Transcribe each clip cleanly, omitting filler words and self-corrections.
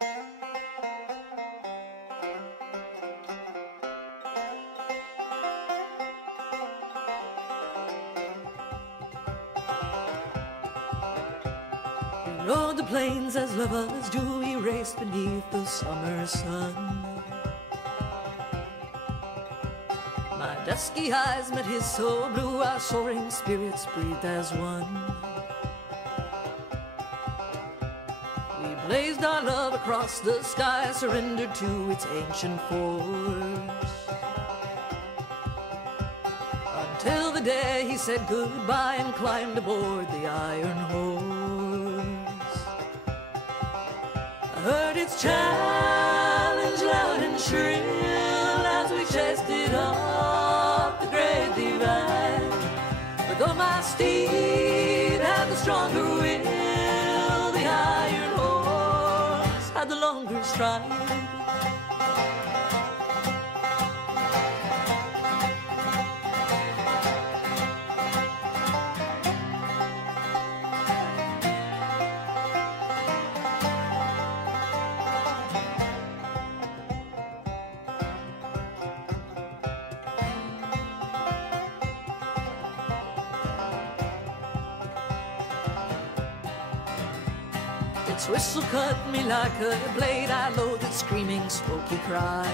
We rode the plains as lovers do, we raced beneath the summer sun. My dusky eyes met his so blue, our soaring spirits breathed as one. We blazed our love across the sky, surrendered to its ancient force, until the day he said goodbye and climbed aboard the iron horse. I heard its challenge loud and shrill as we chased it up the great divide. But though my steed had the stronger will, the iron horse had the longer stride. Its whistle cut me like a blade, I loathed its screaming, smoky cry.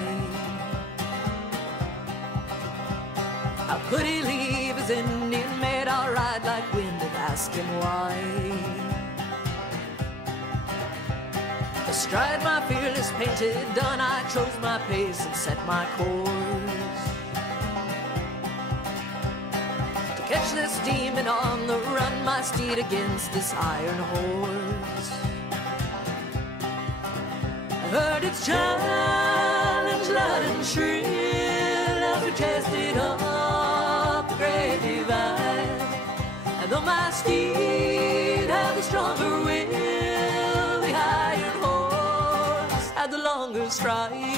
How could he leave his Indian maid? I'll ride like wind and ask him why. Astride my fearless painted dun, I chose my pace and set my course to catch this demon on the run, my steed against this iron horse. Heard its challenge loud and shrill as we chased it up the great divide. And though my steed had the stronger will, the iron horse had the longer stride.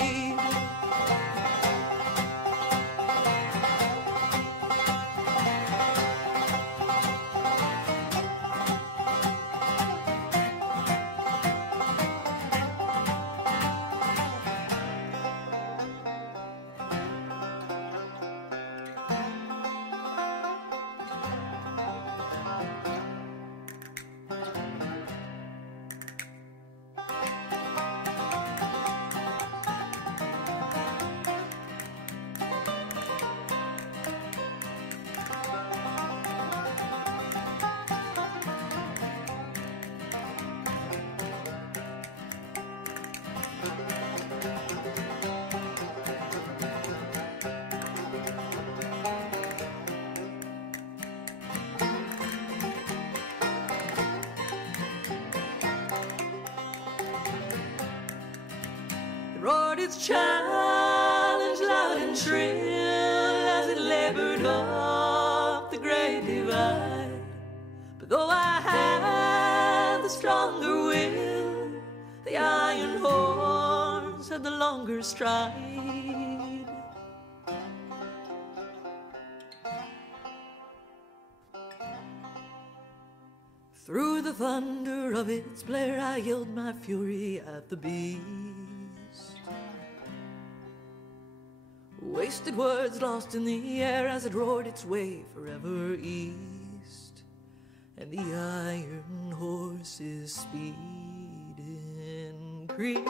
Roared its challenge loud and shrill as it labored up the great divide. But though I had the stronger will, the iron horse had the longer stride. Through the thunder of its blare I yelled my fury at the beast. Wasted words lost in the air as it roared its way forever east. And the iron horse's speed increased.